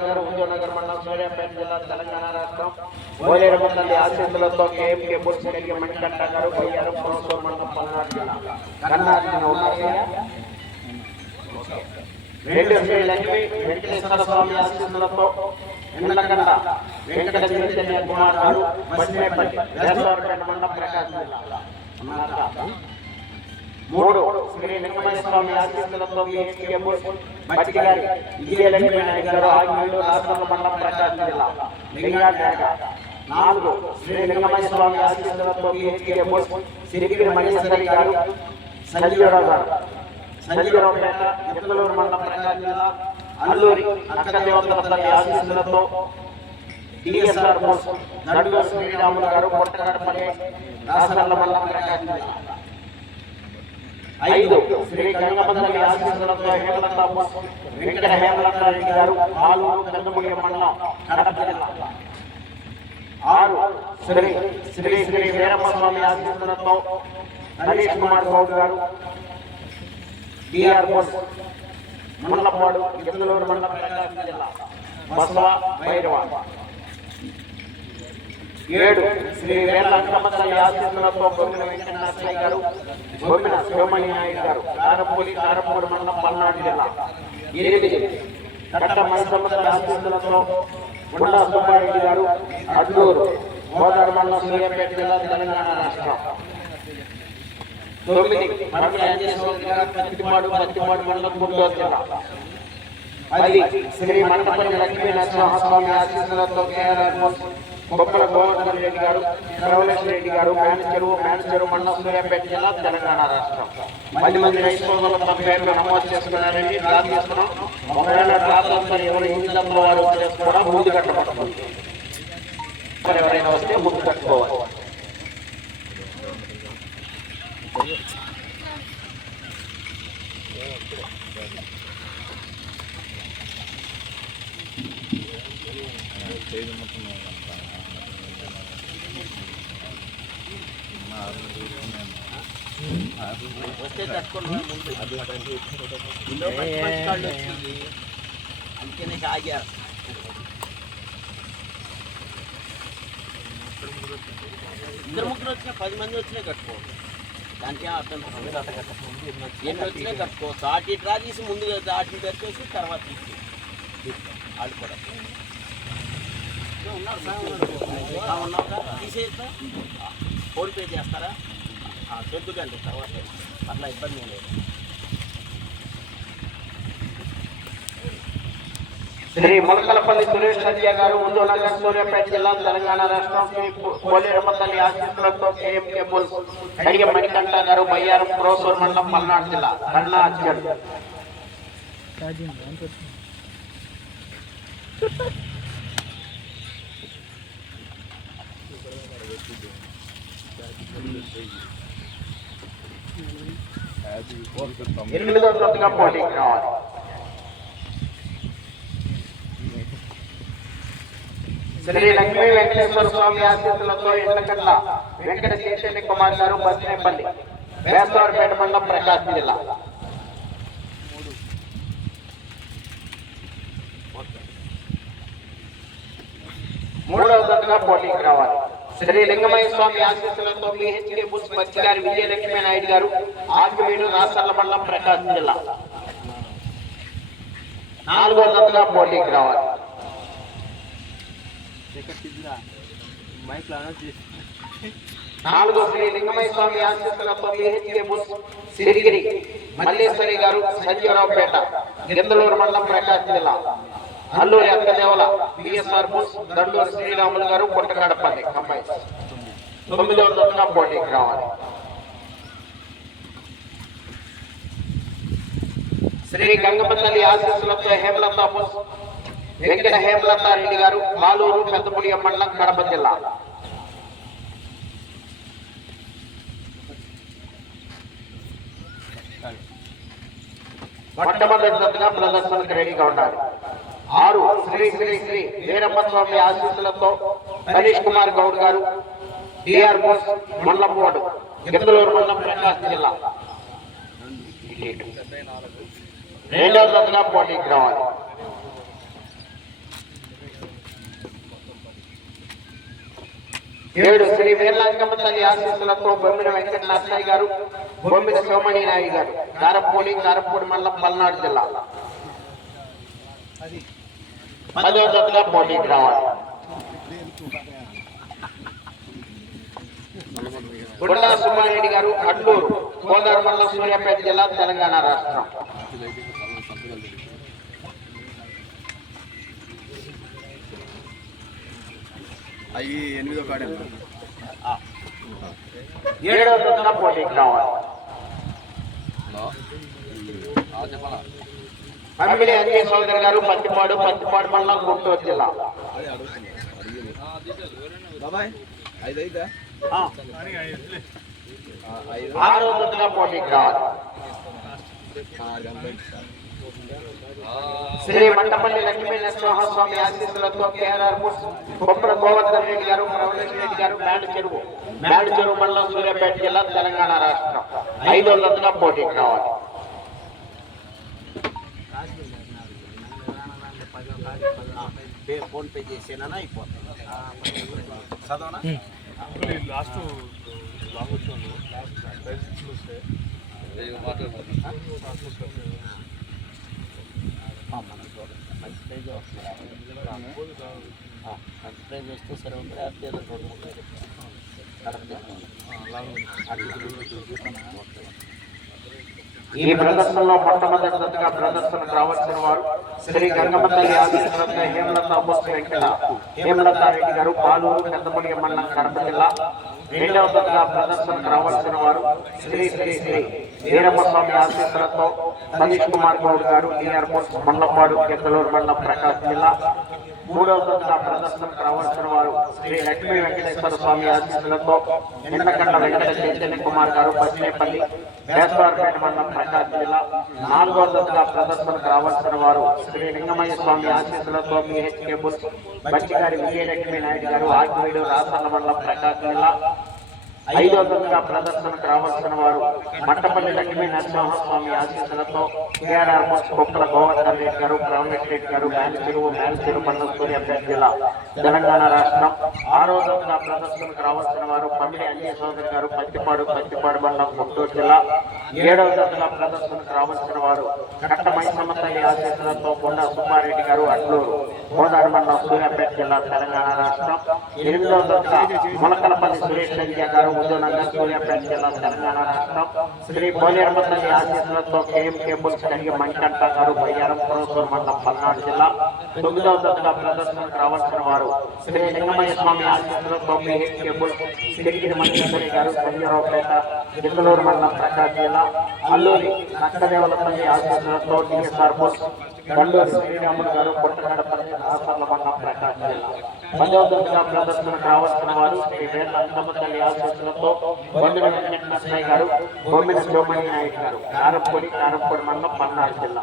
నగర్ మండలం సూర్యాపేట జిల్లా తెలంగాణ రాష్ట్రం ఓలేరమ్మ తల్లి ఆశీస్సులతో కేఎంకే బుల్స్ కలిగి మణికంఠ గారు బయ్యారం పురసూరు మండలం పల్నాడు జిల్లా కర్ణాటక ఉన్నాయా రెండు శ్రీ లక్ష్మీ వెంకటేశ్వర స్వామి ఆశీస్సులతో ఎన్నకండ వెంకట చైతన్య కుమార్ గారు బస్నేపల్లి వేసవరపేట మండలం ప్రకాశం జిల్లా మూడు శ్రీ లింగమయ్య స్వామి ఆశీస్సులతో బచ్చిగారి విజయలక్ష్మీ నాయక్ గారు ఆగ్నేయులు రాష్ట్రంలో మండలం ప్రకాశం జిల్లా లింగాడేగ నాలుగు శ్రీ లింగమయ్య స్వామి ఆశీస్సులతో సిరిగిరి మణేశ్వరి గారు సంజీవరావు గారు సంజీవరావుపేట ఎత్తలూరు మండలం ప్రకాశం జిల్లా అల్లూరి అక్కదేవతల తల్లి ఆశీస్సులతో డిఎస్ఆర్ నడుగు శ్రీరాములు గారు కొట్టగడపల్లి రాష్ట్రంలో మండలం ప్రకాశం జిల్లా ఐదు శ్రీ గంగపల్లి ఆశీస్సులతో హేమలత వెంకట హేమలత రెడ్డి గారు ఆలూరు కందముడి మండలం కడప జిల్లా ఆరు శ్రీ శ్రీ శ్రీ వీరప్ప స్వామి ఆశీస్సులతో హరీష్ కుమార్ గౌడ్ గారు డిఆర్ బోస్ మండలపాడు ఎత్తలూరు మండలం ప్రకాశం జిల్లా బసవ భైరవ ఏడు శ్రీ వేల అంకమతల్లి ఆశీస్సులతో గోమిన వెంకటనరసయ్య గారు గోమిన శివమణి నాయుడు గారు కారపూడి మండలం పల్నాడు జిల్లా ఎనిమిది కట్ట మనసమ్మతల్లి ఆశీస్సులతో గుండా సుబ్బారెడ్డి గారు అడ్లూరు గోదావరి మండలం సూర్యాపేట జిల్లా తెలంగాణ రాష్ట్రం తొమ్మిది పత్తిపాడు మండలం గుంటూరు జిల్లా పది శ్రీ మండపల్లి లక్ష్మీ నరసింహస్వామి ఆశీస్సులతో బొప్పల గోవర్ధన్ రెడ్డి గారు ప్రవలేశ్వర రెడ్డి గారు మేనచెరువు మండలం సూర్యాపేట జిల్లా తెలంగాణ రాష్ట్రం 10 మంది రైతులు తమ పేర్లు నమోదు చేసుకున్నారండి. డ్రా తీసుకున్నాం. ఒకవేళ డ్రాతో ఎవరు ఇంట్లో వారు కూడా ముందు కట్టబడుతుంది. ఎవరైనా వస్తే ముందు కట్టుకోవాలి. వస్తే తట్టుకున్నా అందుకనే ఆగారు. ఇద్దరు ముగ్గురు వచ్చినా 10 మంది వచ్చినా కట్టుకోవాలి. దానికేం అర్థం ఎన్ని వచ్చినా కట్టుకోవచ్చు. ఆటి డ్రా తీసి ముందుగా ఆటిని పెట్టుకోవచ్చు, తర్వాత వాళ్ళు కూడా ఉన్నారు. తీసేస్తా ఫోన్పే చేస్తారా? చెప్పుదండి తర్వాత అట్లా ఇబ్బంది లేదు. శ్రీ ములకలపల్లి సురేష్ సత్య గారు నగర్ సూర్యాపేట జిల్లా తెలంగాణ రాష్ట్రం పోలేరమ్మ తల్లి ఆశీస్సులతో కేఎంకే బుల్స్ కడిగ మణికంఠ గారు బయ్యారం పురసూరు మండలం పల్నాడు జిల్లా కర్ణాటక ఎనిమిదో తరగతిగా పోటీకి రావాలి. శ్రీ లక్ష్మీ వెంకటేశ్వర స్వామి ఆశీస్సులతో ఎన్నకట్ల వెంకట చైతన్య కుమార్ గారు బస్నేపల్లి వేసవరపేట మండలం ప్రకాశం జిల్లా మూడవ తరగతిగా పోటీకి రావాలి. శ్రీ లింగమయ్య స్వామి ఆశీస్సులతో పిహెచ్కే బుల్స్ బచ్చిగారి విజయలక్ష్మీ నాయుడు గారు ఆగ్నేయులు రాష్ట్రాల మండలం ప్రకాశం జిల్లా నాలుగో తరగతిగా పోటీకి రావాలి. నాలుగో శ్రీ లింగమయ్య స్వామి ఆశీస్సులతో పిహెచ్కే బుల్స్ సిరిగిరి మల్లేశ్వరి గారు సంజీవరావుపేట గిందలూరు మండలం ప్రకాశం జిల్లా అల్లూరి అక్కదేవల బిఎస్ఆర్ బుల్స్ దండూరు శ్రీరాములు గారు కొట్టగడపల్లి అమ్మాయి 9వ తరగతిగా పోటీకి రావాలి. శ్రీ గంగపల్లి ఆశీస్సులతో హేమలత బుల్స్ వెంకట హేమలత రెడ్డి గారు ఆలూరు పెద్దపుడి మండలం కడప జిల్లా మొట్టమొదటి తరగతిగా ప్రదర్శనకు రెడీగా ఉండాలి. 6 శ్రీ శ్రీ శ్రీ వీరప్ప స్వామి ఆశీస్సులతో హరీష్ కుమార్ గౌడ్ గారు డిఆర్ బోస్ మండలపాడు ఎత్తలూరు మండలం ప్రకాశం జిల్లా రెండవ తరగతిగా పోటీకి రావాలి. ఏడు శ్రీ వీరలంకమ్మ తల్లి ఆశీస్సులతో బొమ్మిన వెంకట నరసయ్య గారు, బొమ్మిన సోమణి నాయుడు గారు, కారపూడి మండలం పల్నాడు జిల్లా. 10వ జతగా పోటీకి రావాలి. గుండా సుబ్బారెడ్డి గారు, అడ్లూరు, కోదాడు మండలం, సూర్యాపేట జిల్లా, తెలంగాణ రాష్ట్రం. అవి 8వ కాడే 7వ జతగా పోటీకి రావాలి. అమ్మిడి అంజయ్ సోదరి గారు, పత్తిపాడు మండలం, గుంటూరు జిల్లా. 6వ జతగా పోటీకి రావాలి. శ్రీ మంటపల్లి లక్ష్మీ నరసింహస్వామి ఆశీస్సులతో కేఆర్ఆర్ కొప్పర గోవర్ధన్ రెడ్డి గారు, ప్రవణేశ్వర రెడ్డి గారు, మేడు చెరువు మండలం, సూర్యాపేట జిల్లా, తెలంగాణ రాష్ట్రం. 5వ జతగా పోటీకి రావాలి. ఫోన్ పే చేసేనా అయిపోతుంది. లాస్ట్ ప్రైజ్ వస్తే సరే ఉంటుంది. అదే 2-3 ఈ ప్రదర్శనలో మొట్టమొదటి జతగా ప్రదర్శనకు రావాల్సిన వారు శ్రీ గంగమ్మ తల్లి ఆశీస్సులతో హేమలత రెడ్డి గారు, పాలూరు, పెద్దపల్లి మండలం, కడప జిల్లా. 2వ జతగా ప్రదర్శనకు రావాల్సిన వారు శ్రీ వీరమ్మస్వామి ఆశీస్సులతో సతీష్ కుమార్ గౌడ్ గారు, ఎయిర్పోర్ట్ మండలపాడు, కెద్దలూరు మండలం, ప్రకాశం జిల్లా. 3వ జతగా ప్రదర్శనకు రావాల్సిన వారు శ్రీ లక్ష్మీ వెంకటేశ్వర స్వామి ఆశీస్సులతో నిన్నకండ వెంకట చైతన్య కుమార్ గారు, పచ్చినేపల్లి, బేస్వారపేట మండలం, ప్రకాశం జిల్లా. 4వ జతగా ప్రదర్శనకు రావాల్సిన వారు శ్రీ లింగమయ్య స్వామి ఆశీస్సులతో PHK బుల్స్ బచ్చిగారి విజయలక్ష్మీ నాయుడు గారు, ఆకివీడు, రాసన్న మండలం, ప్రకాశం జిల్లా. 5వ జతగా ప్రదర్శనకు రావాల్సిన వారు మట్టపల్లి లక్ష్మీ నరసింహస్వామి ఆశీస్సులతో కేఆర్ఆర్ కొప్పల గోవర్ధన్ రెడ్డి గారు, ప్రవణేశ్వర రెడ్డి గారు, మేలు మండలం, సూర్యాపేట జిల్లా, తెలంగాణ రాష్ట్రం. 6వ జతగా ప్రదర్శనకు రావాల్సిన వారు పమ్మిడి అంజయ్ సోదరి గారు, పత్తిపాడు మండలం, గుంటూరు జిల్లా. 7వ జతగా ప్రదర్శనకు రావాల్సిన వారు కట్ట మైసమ్మ తల్లి ఆశీస్సులతో కొండా సుబ్బారెడ్డి గారు, అడ్లూరు, కోదాడు మండలం, సూర్యాపేట జిల్లా, తెలంగాణ రాష్ట్రం. 8వ జతగా మొలకలపల్లి సురేష్ రెడ్డి గారు, ఉదయనగర్, సూర్యాపేట జిల్లా, తెలంగాణ రాష్ట్రం. శ్రీ పోలేరమ్మ తల్లి ఆశీస్సులతో KMK బుల్స్ కలిగి మంకంట గారు, బయ్యారం, పురసూరు మండలం, పల్నాడు జిల్లా. 9వ జతగా ప్రదర్శనకు రావాల్సిన వారు శ్రీ లింగమయ్య స్వామి ఆశీస్సులతో PHK బుల్స్ తిరిగి మంజేశ్వరి గారు, సంజరావుపేట, గిద్దలూరు మండలం, ప్రకాశం జిల్లా. అల్లూరి నక్కదేవలపల్లి ఆశీస్సులతో DSR బుల్స్ గండూరు శ్రీరాములు గారు, పుట్టనడపల్లి, రాసర్ల మండలం, ప్రకాశం జిల్లా. 10వ జతగా ప్రదర్శనకు రావాల్సిన వారు శ్రీ వీరలంకమ్మ తల్లి ఆశీస్సులతో బొమ్మిన వెంకట నరసయ్య గారు, బొమ్మిన సోమణి నాయుడు గారు, కారపూడి మండలం, పల్నాడు జిల్లా.